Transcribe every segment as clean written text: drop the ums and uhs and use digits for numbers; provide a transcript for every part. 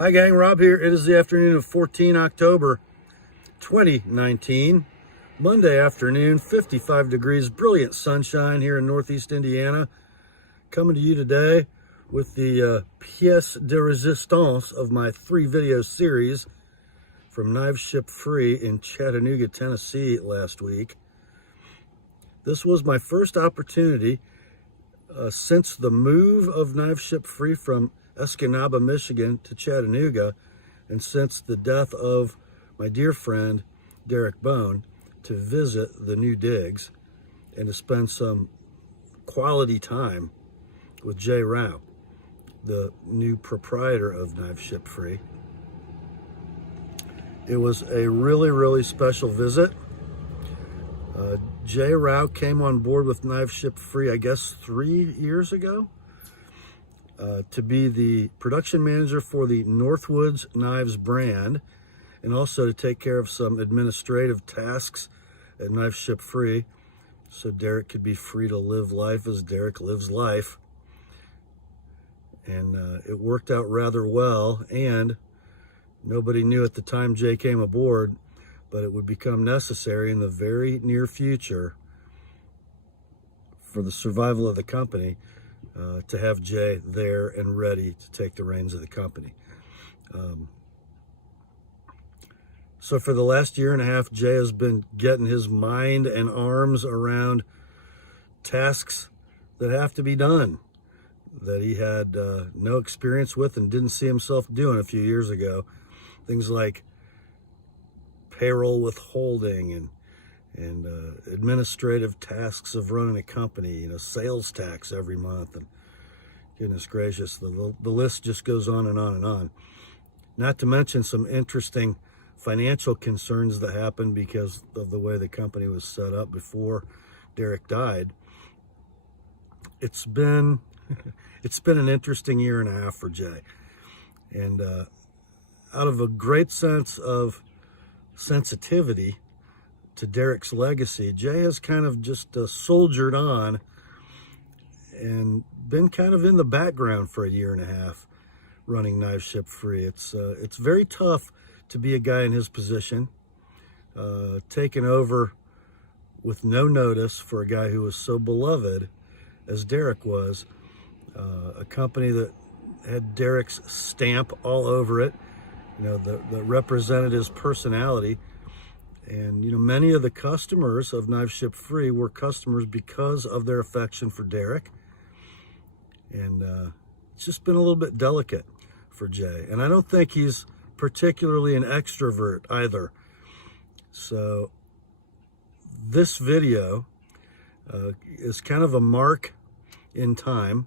Hi gang, Rob here. It is the afternoon of 14 October 2019. Monday afternoon, 55 degrees, brilliant sunshine here in Northeast Indiana. Coming to you today with the pièce de résistance of my 3-video series from Knives Ship Free in Chattanooga, Tennessee last week. This was my first opportunity since the move of Knives Ship Free from Escanaba, Michigan to Chattanooga, and since the death of my dear friend Derek Bone, to visit the new digs and to spend some quality time with Jay Rouch, the new proprietor of Knives Ship Free. It was a really special visit. Jay Rouch came on board with Knives Ship Free, I guess 3 years ago, to be the production manager for the Northwoods knives brand, and also to take care of some administrative tasks at Knives Ship Free, so Derek could be free to live life as Derek lives life. And it worked out rather well, and nobody knew at the time Jay came aboard, but it would become necessary in the very near future for the survival of the company to have Jay there and ready to take the reins of the company. So for the last year and a half, Jay has been getting his mind and arms around tasks that have to be done, that he had no experience with and didn't see himself doing a few years ago. Things like payroll withholding and administrative tasks of running a company, sales tax every month, and goodness gracious, the list just goes on and on and on. Not to mention some interesting financial concerns that happened because of the way the company was set up before Derek died. It's been an interesting year and a half for Jay, and out of a great sense of sensitivity to Derek's legacy, Jay has kind of just soldiered on and been kind of in the background for a year and a half running Knives Ship Free. It's very tough to be a guy in his position, taking over with no notice for a guy who was so beloved as Derek was, a company that had Derek's stamp all over it, that represented his personality. And, many of the customers of Knives Ship Free were customers because of their affection for Derek. And it's just been a little bit delicate for Jay. And I don't think he's particularly an extrovert either. So this video is kind of a mark in time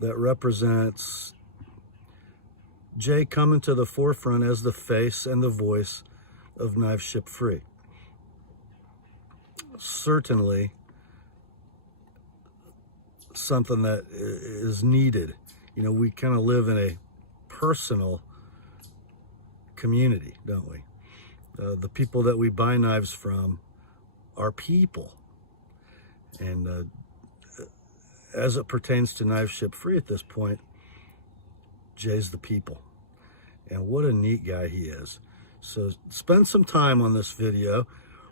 that represents Jay coming to the forefront as the face and the voice of Knives Ship Free. Certainly something that is needed. We kind of live in a personal community, don't we? The people that we buy knives from are people. And as it pertains to Knives Ship Free at this point, Jay's the people. And what a neat guy he is. So spend some time on this video,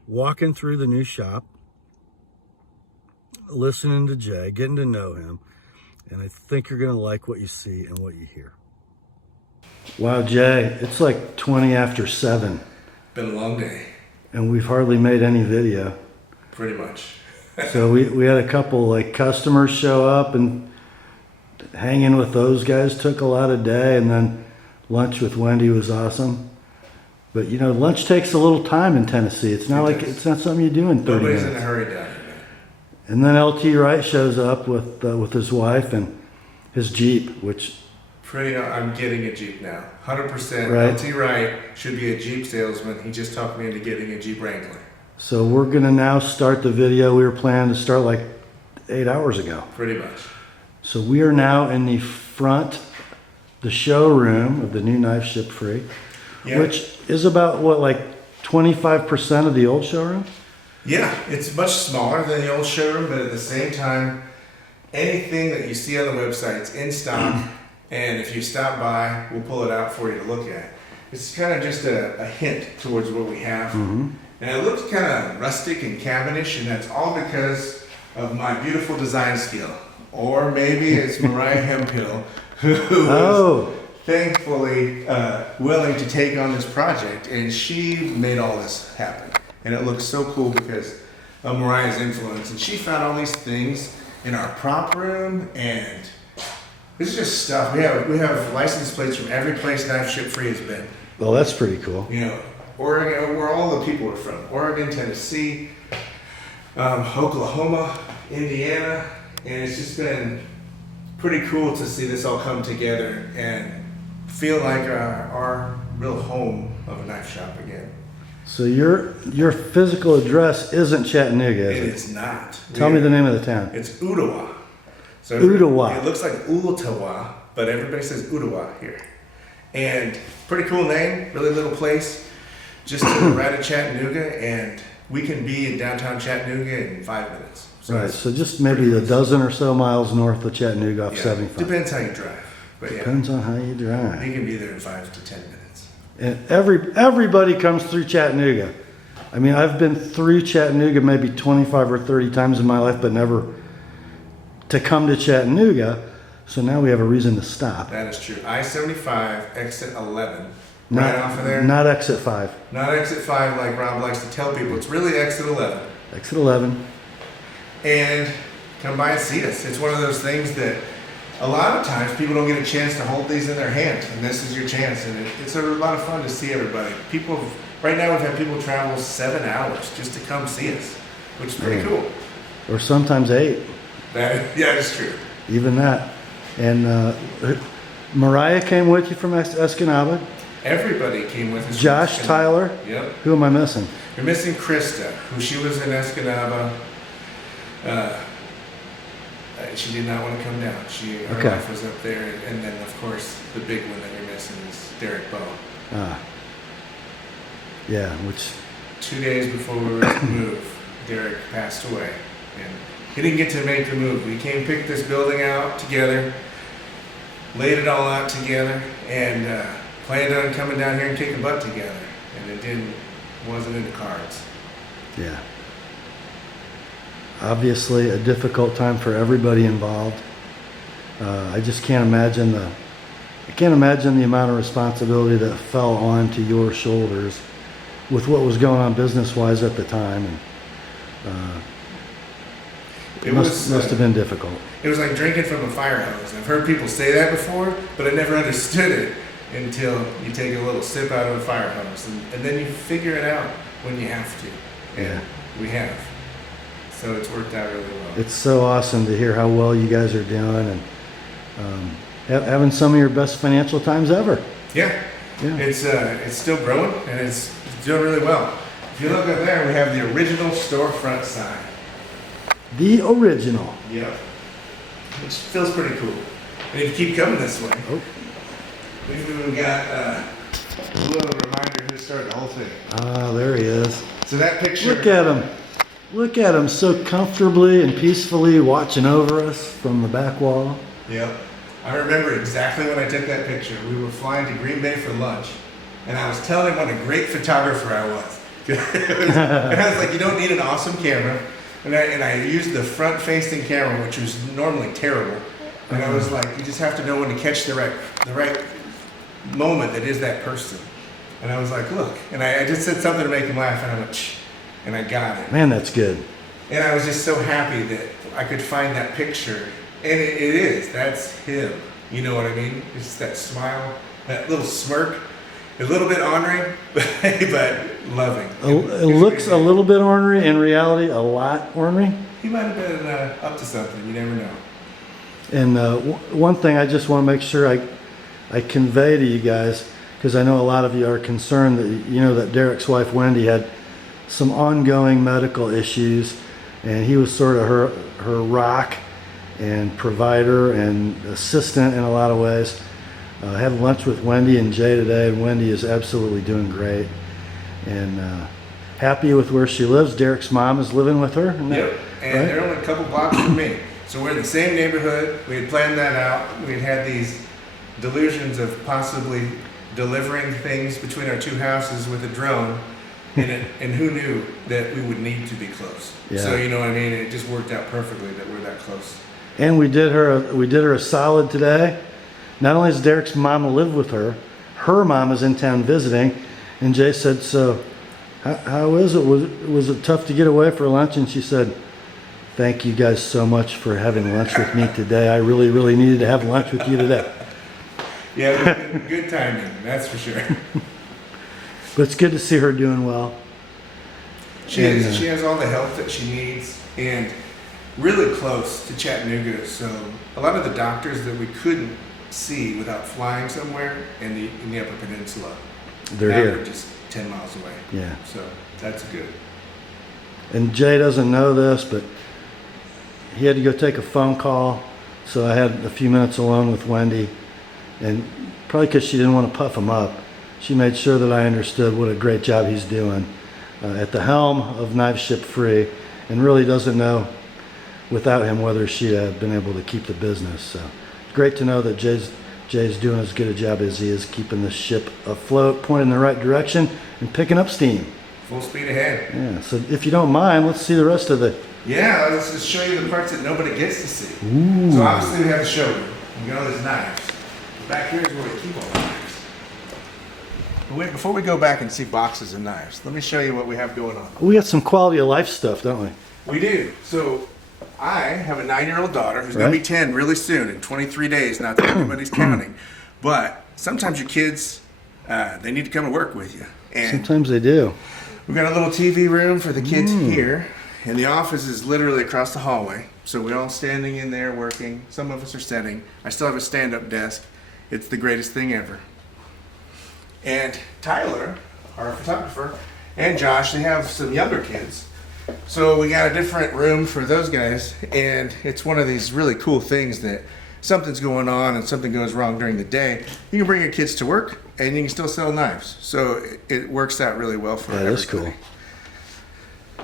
walking through the new shop, listening to Jay, getting to know him, and I think you're going to like what you see and what you hear. Wow, Jay, it's like 20 after 7. Been a long day. And we've hardly made any video. Pretty much. So we had a couple customers show up, and hanging with those guys took a lot of day, and then lunch with Wendy was awesome. But lunch takes a little time in Tennessee. It's not it's not something you do in 30 Nobody's minutes. in a hurry down here. And then LT Wright shows up with his wife and his Jeep, which I'm getting a Jeep now. 100%. Right. LT Wright should be a Jeep salesman. He just talked me into getting a Jeep Wrangler. So we're gonna now start the video. We were planning to start like 8 hours ago. Pretty much. So we are now in the front, the showroom of the new Knives Ship Free, which is about what, like 25% of the old showroom? Yeah, it's much smaller than the old showroom, but at the same time, anything that you see on the website is in stock And if you stop by, we'll pull it out for you to look at. It's kind of just a hint towards what we have. Mm-hmm. And it looks kind of rustic and cabinish, and that's all because of my beautiful design skill. Or maybe it's Mariah Hemphill, who was thankfully willing to take on this project, and she made all this happen. And it looks so cool because of Mariah's influence. And she found all these things in our prop room, and this is just stuff. We have license plates from every place Knife Ship Free has been. Well, that's pretty cool. You know, Oregon, where all the people are from. Oregon, Tennessee, Oklahoma, Indiana, and it's just been pretty cool to see this all come together and feel like our real home of a knife shop again. So your physical address isn't Chattanooga, is it? It is not. Tell me the name of the town. It's Ottawa. So Ottawa. It looks like Ooltawa, but everybody says Ottawa here. And pretty cool name, really little place, just to the right of Chattanooga, and we can be in downtown Chattanooga in 5 minutes. So Right, so just maybe a dozen or so miles north of Chattanooga off 75. Depends how you drive, but yeah, Depends on how you drive. you can be there in 5 to 10 minutes. And everybody comes through Chattanooga. I mean, I've been through Chattanooga maybe 25 or 30 times in my life, but never to come to Chattanooga. So now we have a reason to stop. That is true. I-75, exit 11, right off of there. Not exit 5. Not exit 5 like Rob likes to tell people. It's really exit 11. Exit 11. And come by and see us. It's one of those things that a lot of times people don't get a chance to hold these in their hand, and this is your chance. And it's a lot of fun to see everybody. Right now we've had people travel 7 hours just to come see us, which is pretty cool. Or sometimes 8. Yeah, it's true. Even that. And Mariah came with you from Escanaba. Everybody came with us. Josh, Tyler. Yep. Who am I missing? You're missing Krista, who she was in Escanaba. She did not want to come down. Her life was up there, and then of course the big one that you're missing is Derek Bowe. Yeah, which 2 days before we were to move, Derek passed away, and he didn't get to make the move. We came pick this building out together, laid it all out together, and planned on coming down here and kicking butt together, and it wasn't in the cards. Yeah. Obviously a difficult time for everybody involved. I just can't imagine the amount of responsibility that fell onto your shoulders with what was going on business-wise at the time, and it must have been difficult. It was like drinking from a fire hose. I've heard people say that before, but I never understood it until you take a little sip out of a fire hose, and then you figure it out when you have to. And we have. So it's worked out really well. It's so awesome to hear how well you guys are doing, and having some of your best financial times ever. Yeah. It's still growing, and it's doing really well. If you look up there, we have the original storefront sign. The original. Yep. Which feels pretty cool. And if you keep coming this way, we've even got a little reminder who started the whole thing. Ah, there he is. So that picture. Look at him. Look at him so comfortably and peacefully watching over us from the back wall. Yep. I remember exactly when I took that picture. We were flying to Green Bay for lunch, and I was telling him what a great photographer I was. And I was like, you don't need an awesome camera. And I used the front-facing camera, which was normally terrible. And I was like, you just have to know when to catch the right moment that is that person. And I was like, look. And I just said something to make him laugh, and I went, shh. And I got it. Man, that's good. And I was just so happy that I could find that picture. And it is. That's him. You know what I mean? It's that smile, that little smirk. A little bit ornery, but loving. It looks a little bit ornery. In reality, a lot ornery. He might have been up to something. You never know. And one thing I just want to make sure I convey to you guys, because I know a lot of you are concerned that that Derek's wife Wendy had some ongoing medical issues, and he was sort of her rock and provider and assistant in a lot of ways. I had lunch with Wendy and Jay today, and Wendy is absolutely doing great and happy with where she lives. Derek's mom is living with her. Yep, and they're only a couple blocks from me. So we're in the same neighborhood. We had planned that out. We had these delusions of possibly delivering things between our two houses with a drone, and who knew that we would need to be close. Yeah. So you know what I mean. It just worked out perfectly that we're that close. And we did her a solid today. Not only does Derek's mom live with her mom is in town visiting, and Jay said, "So, how is it? Was it tough to get away for lunch?" And she said, "Thank you guys so much for having lunch with me today. I really, really needed to have lunch with you today." Yeah, good timing, that's for sure. But it's good to see her doing well. She has all the help that she needs, and really close to Chattanooga. So a lot of the doctors that we couldn't see without flying somewhere in the Upper Peninsula, They're now here. They're just 10 miles away. Yeah. So that's good. And Jay doesn't know this, but he had to go take a phone call, so I had a few minutes alone with Wendy, and probably because she didn't want to puff him up, she made sure that I understood what a great job he's doing at the helm of Knives Ship Free, and really doesn't know without him whether she'd have been able to keep the business. So great to know that Jay's doing as good a job as he is keeping the ship afloat, pointing in the right direction, and picking up steam. Full speed ahead. Yeah, so if you don't mind, let's see the rest of the... Yeah, let's just show you the parts that nobody gets to see. Ooh. So obviously we have the showroom. We got all these knives. Back here is where we keep all the knives. But wait, before we go back and see boxes of knives, let me show you what we have going on. We got some quality of life stuff, don't we? We do. So I have a 9-year-old daughter who's going to be 10 really soon, in 23 days, not that anybody's counting. But sometimes your kids, they need to come and work with you. And Sometimes they do. we've got a little TV room for the kids here, and the office is literally across the hallway. So we're all standing in there working. Some of us are sitting. I still have a stand-up desk. It's the greatest thing ever. And Tyler, our photographer, and Josh, they have some younger kids. So we got a different room for those guys, and it's one of these really cool things that something's going on and something goes wrong during the day. You can bring your kids to work, and you can still sell knives. So it works out really well for That is cool. everybody.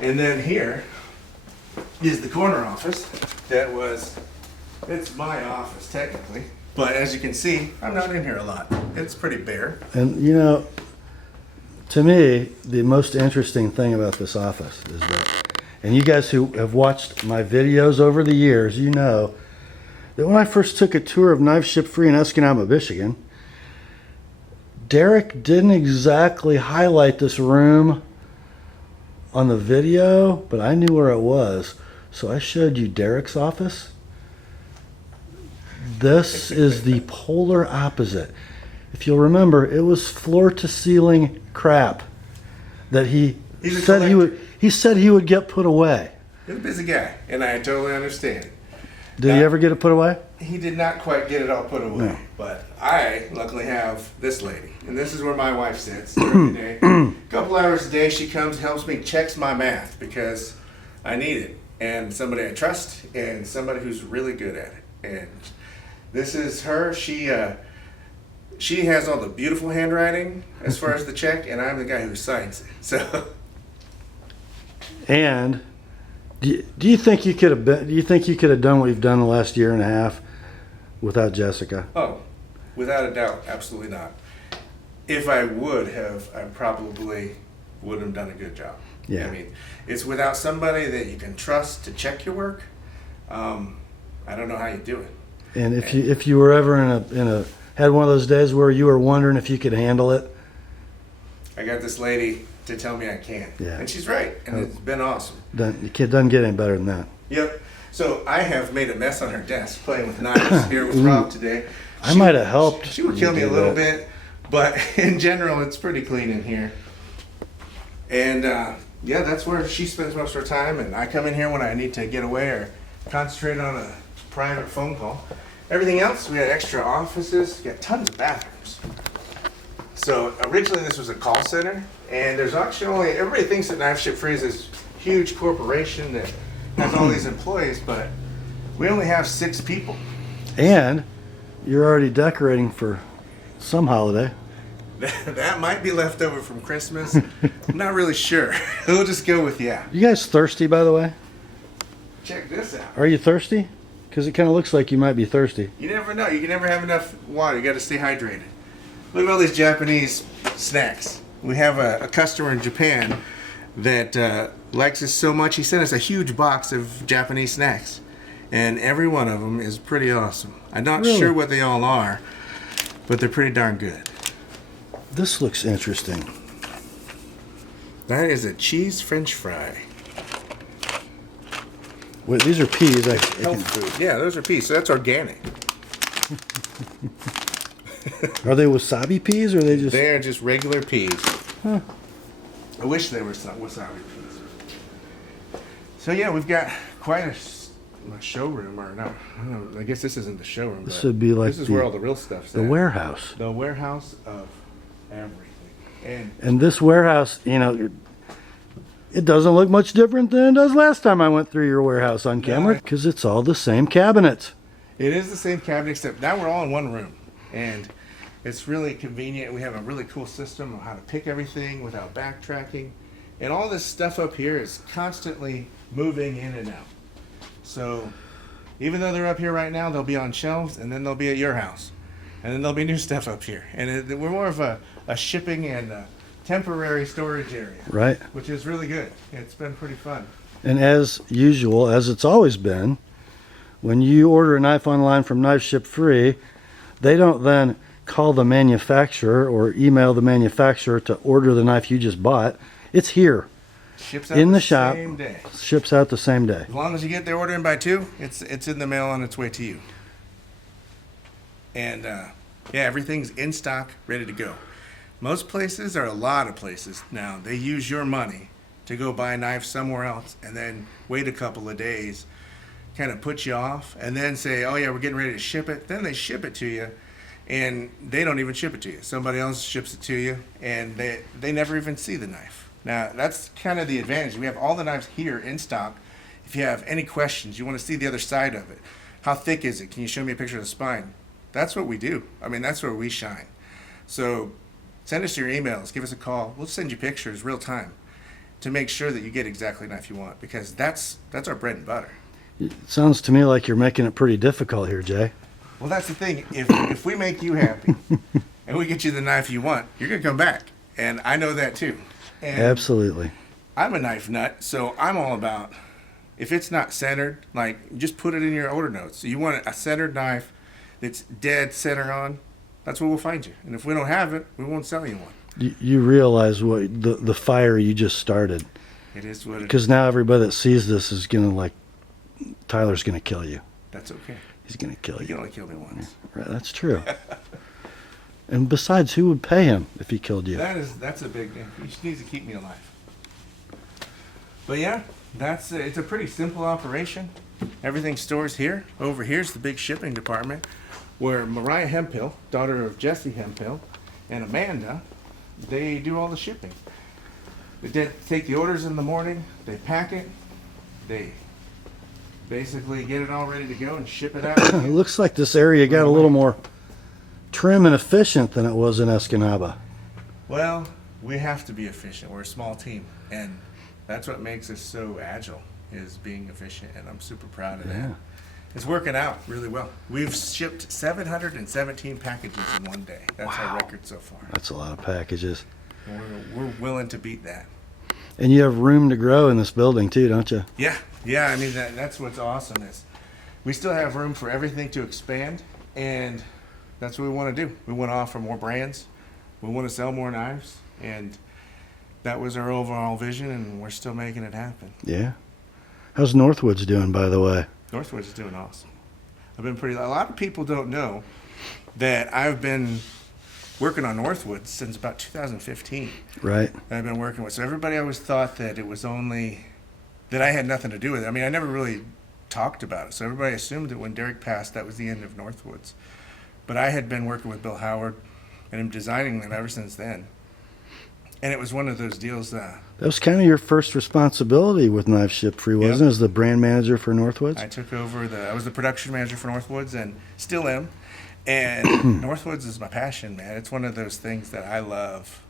And then here is the corner office. It's my office technically, but as you can see, I'm not in here a lot. It's pretty bare. And you know, to me, the most interesting thing about this office is that, and you guys who have watched my videos over the years, you know that when I first took a tour of Knives Ship Free in Escanaba, Michigan, Derek didn't exactly highlight this room on the video, but I knew where it was. So I showed you Derek's office. This is the polar opposite. If you'll remember, it was floor to ceiling crap that he said he would get put away. He's a busy guy, and I totally understand. Did he ever get it put away? He did not quite get it all put away, No. but I luckily have this lady, and this is where my wife sits every day. A couple hours a day she comes, helps me, checks my math because I need it, and somebody I trust, and somebody who's really good at it. And this is her. She has all the beautiful handwriting as far as the check, and I'm the guy who signs it. So. And do you think you could have done what you've done the last year and a half without Jessica? Oh, without a doubt, absolutely not. If I would have, I probably would have done a good job. Yeah. I mean, it's without somebody that you can trust to check your work. I don't know how you do it. And if you were ever had one of those days where you were wondering if you could handle it, I got this lady to tell me I can. Yeah. And she's right, and it's been awesome. the kid doesn't get any better than that. Yep. So I have made a mess on her desk playing with knives here with Rob today. I might have helped. She would kill me a little bit, but in general, it's pretty clean in here. And yeah, that's where she spends most of her time, and I come in here when I need to get away or concentrate on a private phone call. Everything else, we got extra offices, we got tons of bathrooms. So originally this was a call center, and there's actually everybody thinks that Knives Ship Free is this huge corporation that has all these employees, but we only have 6 people. And you're already decorating for some holiday. That might be left over from Christmas. I'm not really sure. We'll just go with yeah. You guys thirsty, by the way? Check this out. Are you thirsty? Because it kind of looks like you might be thirsty. You never know. You can never have enough water. You got to stay hydrated. Look at all these Japanese snacks. We have a customer in Japan that likes us so much. He sent us a huge box of Japanese snacks, and every one of them is pretty awesome. I'm not Really? sure what they all are, but they're pretty darn good. This looks interesting. That is a cheese French fry. Wait, these are peas. Health food. Yeah, those are peas. So that's organic. Are they wasabi peas or are they just? They are just regular peas. Huh. I wish they were wasabi peas. So yeah, we've got quite a showroom, or no, I don't know, I guess this isn't the showroom. This would be like this is where all the real stuff's the at. warehouse. The warehouse of everything. And this warehouse, you know, it doesn't look much different than it does last time I went through your warehouse on camera, because it's all the same cabinets. It is the same cabinet, except now we're all in one room, and it's really convenient. We have a really cool system of how to pick everything without backtracking, and all this stuff up here is constantly moving in and out. So even though they're up here right now, they'll be on shelves, and then they'll be at your house, and then there'll be new stuff up here. And we're more of a shipping and temporary storage area, Right. which is really good. It's been pretty fun. And as usual, as it's always been, when you order a knife online from Knife Ship Free, they don't then call the manufacturer or email the manufacturer to order the knife you just bought. It's here Ships out in the shop. shop, Same day. ships out the same day. As long as you get their order in by 2, it's in the mail on its way to you. And yeah, everything's in stock, ready to go. Most places, or a lot of places now, they use your money to go buy knives somewhere else and then wait a couple of days, kind of put you off, and then say, oh yeah, we're getting ready to ship it. Then they ship it to you, and they don't even ship it to you. Somebody else ships it to you, and they never even see the knife. Now, that's kind of the advantage. We have all the knives here in stock. If you have any questions, you want to see the other side of it. How thick is it? Can you show me a picture of the spine? That's what we do. I mean, that's where we shine. So send us your emails, give us a call. We'll send you pictures real time to make sure that you get exactly the knife you want, because that's our bread and butter. It sounds to me like you're making it pretty difficult here, Jay. Well, that's the thing. If we make you happy and we get you the knife you want, you're going to come back. And I know that too. And Absolutely. I'm a knife nut, so I'm all about, if it's not centered, like, just put it in your order notes. So you want a centered knife that's dead center on, that's where we'll find you. And if we don't have it, we won't sell you one. You realize what the fire you just started. It is what it is. Because now everybody that sees this is going to like, Tyler's going to kill you. That's okay. He's going to kill You you. can only kill me once. Right, that's true. And besides, who would pay him if he killed you? That's a big, he just needs to keep me alive. But yeah, it's a pretty simple operation. Everything stores here. Over here's the big shipping department, where Mariah Hemphill, daughter of Jesse Hemphill, and Amanda, they do all the shipping. They take the orders in the morning, they pack it, they basically get it all ready to go and ship it out. It looks like this area got a little more trim and efficient than it was in Escanaba. Well, we have to be efficient. We're a small team, and that's what makes us so agile, is being efficient, and I'm super proud of that. It's working out really well. We've shipped 717 packages in one day. That's our record so far. That's a lot of packages. We're willing to beat that. And you have room to grow in this building too, don't you? Yeah. I mean, that's what's awesome is we still have room for everything to expand, and that's what we want to do. We want to offer more brands. We want to sell more knives, and that was our overall vision, and we're still making it happen. Yeah. How's Northwoods doing, by the way? Northwoods is doing awesome. A lot of people don't know that I've been working on Northwoods since about 2015. Right. I've been working with. So everybody always thought that it was only, that I had nothing to do with it. I mean, I never really talked about it. So everybody assumed that when Derek passed, that was the end of Northwoods. But I had been working with Bill Howard and him designing them ever since then. And it was one of those deals That was kind of your first responsibility with Knife Ship Free, wasn't it? As the brand manager for Northwoods? I took over I was the production manager for Northwoods and still am. And Northwoods is my passion, man. It's one of those things that I love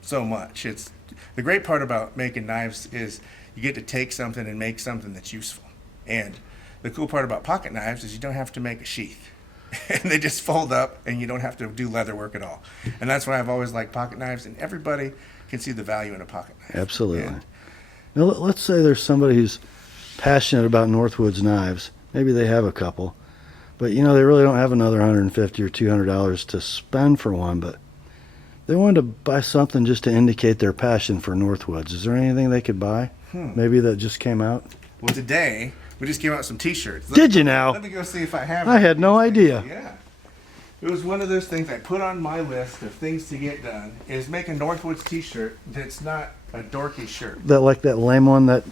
so much. It's the great part about making knives is you get to take something and make something that's useful. And the cool part about pocket knives is you don't have to make a sheath. And they just fold up, and you don't have to do leather work at all. And that's why I've always liked pocket knives, and everybody can see the value in a pocket knife. Absolutely. And now, let's say there's somebody who's passionate about Northwoods knives. Maybe they have a couple, but they really don't have another $150 or $200 to spend for one. But they wanted to buy something just to indicate their passion for Northwoods. Is there anything they could buy? Maybe that just came out. Well, today we just came out with some T-shirts. Did you now? Let me go see if I have. I had no idea. Yeah. It was one of those things I put on my list of things to get done. Is make a Northwoods T-shirt that's not a dorky shirt. That lame one that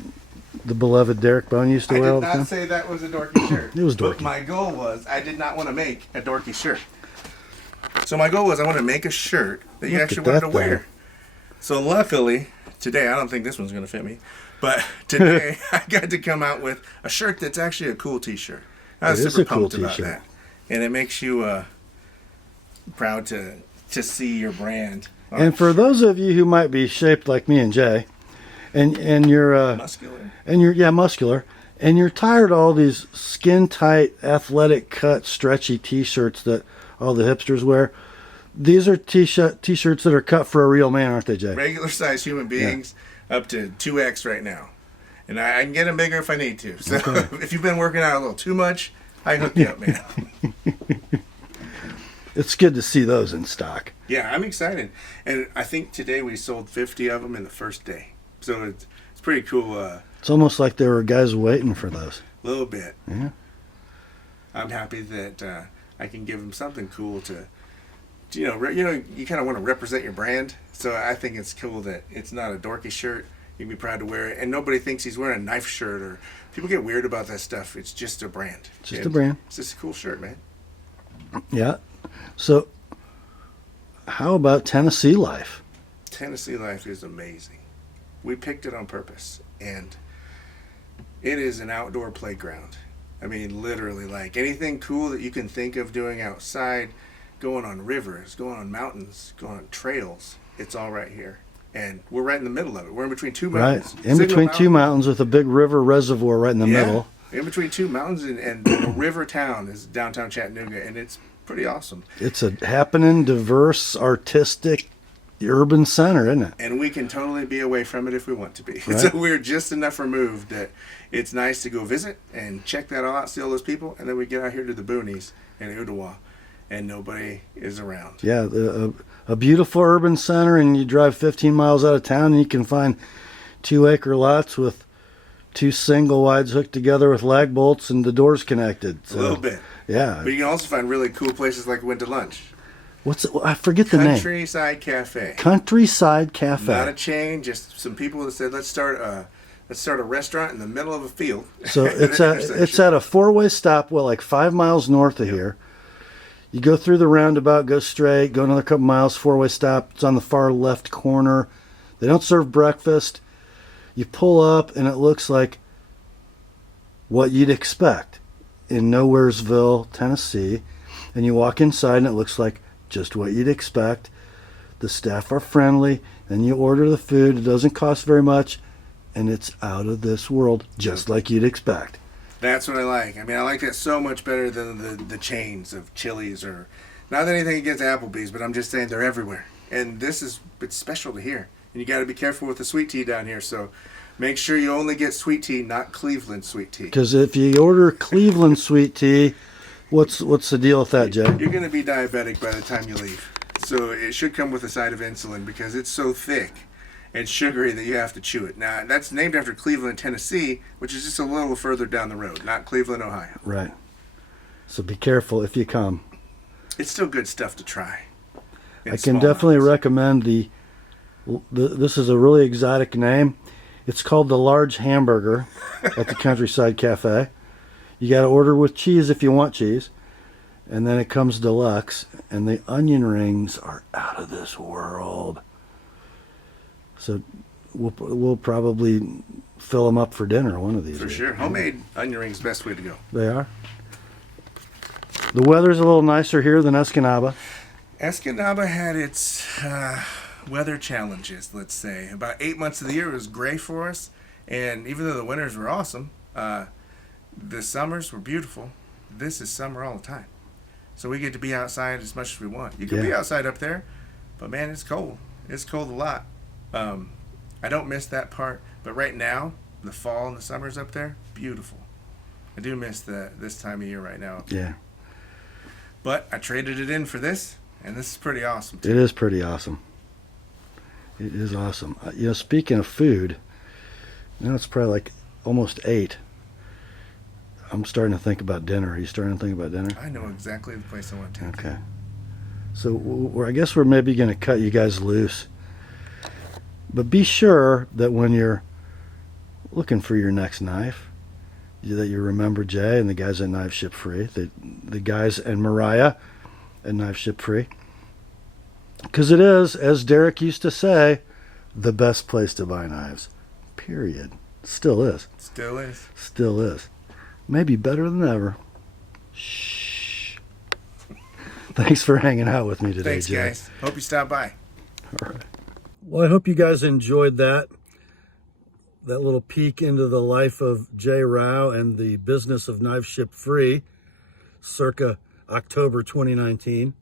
the beloved Derek Bone used to I wear all did the time? not say that was a dorky shirt. It was But dorky. my goal was I did not want to make a dorky shirt. So my goal was I want to make a shirt that you Look actually at wanted that to wear. thing. So luckily, today, I don't think this one's going to fit me, but today I got to come out with a shirt that's actually a cool T-shirt. I was It is super a cool pumped about T-shirt. that. And it makes you proud to see your brand. on And a for shirt. those of you who might be shaped like me and Jay, and you're Muscular. and you're muscular, and you're tired of all these skin tight, athletic cut, stretchy T-shirts that all the hipsters wear. These are T-shirts that are cut for a real man, aren't they, Jay? Regular size human beings up to 2X right now. And I can get them bigger if I need to. So if you've been working out a little too much, I hook you up, man. It's good to see those in stock. Yeah, I'm excited. And I think today we sold 50 of them in the first day. So it's pretty cool. It's almost like there were guys waiting for those. A little bit. Yeah. I'm happy that I can give them something cool to you kind of want to represent your brand. So I think it's cool that it's not a dorky shirt. You can be proud to wear it. And nobody thinks he's wearing a knife shirt, or people get weird about that stuff. It's just a brand. Just a brand. It's just a cool shirt, man. Yeah. So, how about Tennessee life? Tennessee life is amazing. We picked it on purpose, and it is an outdoor playground. I mean, literally, like anything cool that you can think of doing outside, going on rivers, going on mountains, going on trails, it's all right here. And we're right in the middle of it. We're in between two Right. mountains. In between two mountains with a big river reservoir right in the middle. In between two mountains, and a river town is downtown Chattanooga, and it's pretty awesome. It's a happening, diverse, artistic, urban center, isn't it? And we can totally be away from it if we want to be. Right. So we're just enough removed that it's nice to go visit and check that all out, see all those people, and then we get out here to the boonies in Ottawa, and nobody is around. Yeah, a beautiful urban center, and you drive 15 miles out of town, and you can find 2-acre lots with two single wides hooked together with lag bolts and the doors connected. So, A little bit. Yeah. But you can also find really cool places like we went to lunch. What's it? I forget the name. Countryside Cafe. Countryside Cafe. Not a chain, just some people that said, let's start a restaurant in the middle of a field. So it's at a 4-way stop, like 5 miles north of here. You go through the roundabout, go straight, go another couple miles, 4-way stop. It's on the far left corner. They don't serve breakfast. You pull up, and it looks like what you'd expect in Nowheresville, Tennessee. And you walk inside, and it looks like just what you'd expect. The staff are friendly, and you order the food. It doesn't cost very much, and it's out of this world, just like you'd expect. That's what I like. I mean, I like that so much better than the chains of Chili's, or not that anything against Applebee's, but I'm just saying they're everywhere. And it's special to here. And you got to be careful with the sweet tea down here. So make sure you only get sweet tea, not Cleveland sweet tea. Because if you order Cleveland sweet tea, what's the deal with that, Jay? You're going to be diabetic by the time you leave. So it should come with a side of insulin because it's so thick and sugary that you have to chew it. Now, that's named after Cleveland, Tennessee, which is just a little further down the road, not Cleveland, Ohio. Right. So be careful if you come. It's still good stuff to try. I can definitely recommend this is a really exotic name. It's called the Large Hamburger at the Countryside Cafe. You got to order with cheese if you want cheese. And then it comes deluxe. And the onion rings are out of this world. So we'll probably fill them up for dinner one of these For weeks. sure. Homemade onion rings, best way to go. They are. The weather's a little nicer here than Escanaba. Escanaba had its weather challenges, let's say. About 8 months of the year it was gray for us. And even though the winters were awesome, the summers were beautiful. This is summer all the time. So we get to be outside as much as we want. You can be outside up there, but man, it's cold. It's cold a lot. I don't miss that part. But right now, the fall and the summers up there, beautiful. I do miss this time of year right now. Yeah. But I traded it in for this, and this is pretty awesome too. It is pretty awesome. It is awesome. Speaking of food, it's probably like almost 8. I'm starting to think about dinner. Are you starting to think about dinner? I know exactly the place I want to take. Okay. So I guess we're maybe going to cut you guys loose. But be sure that when you're looking for your next knife, that you remember Jay and the guys at Knife Ship Free, the guys and Mariah at Knife Ship Free. Because it is, as Derek used to say, the best place to buy knives. Period. Still is. Still is. Still is. Maybe better than ever. Shh. Thanks for hanging out with me today, Thanks, Jay. guys. Hope you stop by. All right. Well, I hope you guys enjoyed that little peek into the life of Jay Rouch and the business of Knife Ship Free, circa October 2019.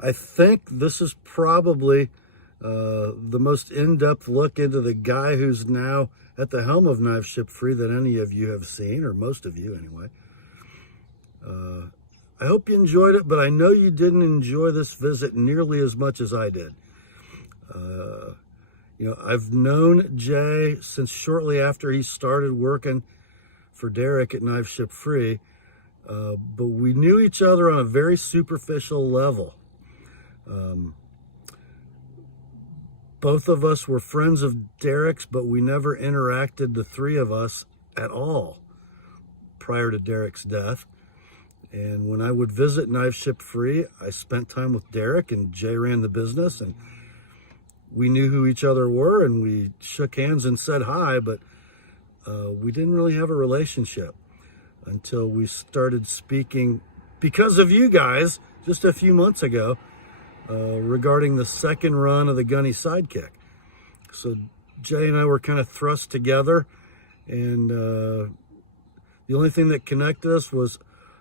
I think this is probably the most in-depth look into the guy who's now at the helm of Knife Ship Free that any of you have seen, or most of you anyway. I hope you enjoyed it, but I know you didn't enjoy this visit nearly as much as I did. I've known Jay since shortly after he started working for Derek at Knife Ship Free, but we knew each other on a very superficial level. Both of us were friends of Derek's, but we never interacted, the three of us, at all prior to Derek's death. And when I would visit Knife Ship Free, I spent time with Derek, and Jay ran the business, and we knew who each other were, and we shook hands and said hi, but we didn't really have a relationship until we started speaking, because of you guys, just a few months ago, regarding the second run of the Gunny Sidekick. So Jay and I were kind of thrust together, and the only thing that connected us was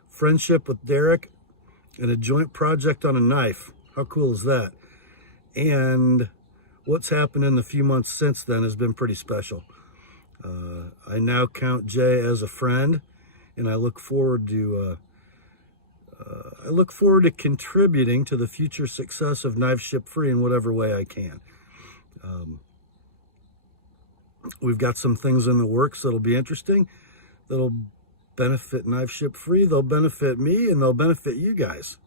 friendship with Derek and a joint project on a knife. How cool is that? And what's happened in the few months since then has been pretty special. I now count Jay as a friend, and I look forward to contributing to the future success of Knife Ship Free in whatever way I can. We've got some things in the works that'll be interesting, that'll benefit Knife Ship Free, they'll benefit me, and they'll benefit you guys.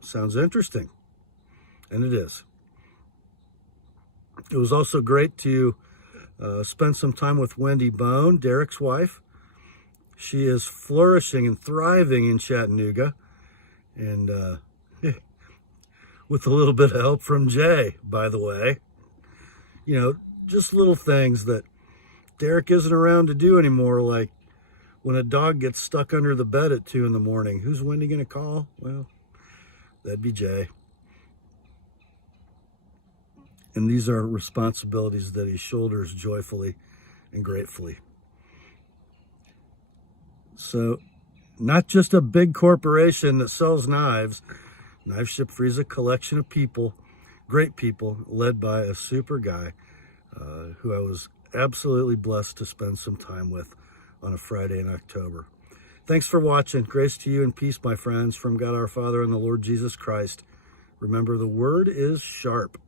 Sounds interesting. And it is. It was also great to spend some time with Wendy Bone, Derek's wife. She is flourishing and thriving in Chattanooga, and with a little bit of help from Jay, by the way. Just little things that Derek isn't around to do anymore, like when a dog gets stuck under the bed at 2 a.m, who's Wendy going to call? Well, that'd be Jay. And these are responsibilities that he shoulders joyfully and gratefully. So, not just a big corporation that sells knives. Knife Ship Free is a collection of people, great people, led by a super guy who I was absolutely blessed to spend some time with on a Friday in October. Thanks for watching. Grace to you and peace, my friends, from God our Father and the Lord Jesus Christ. Remember, the word is sharp.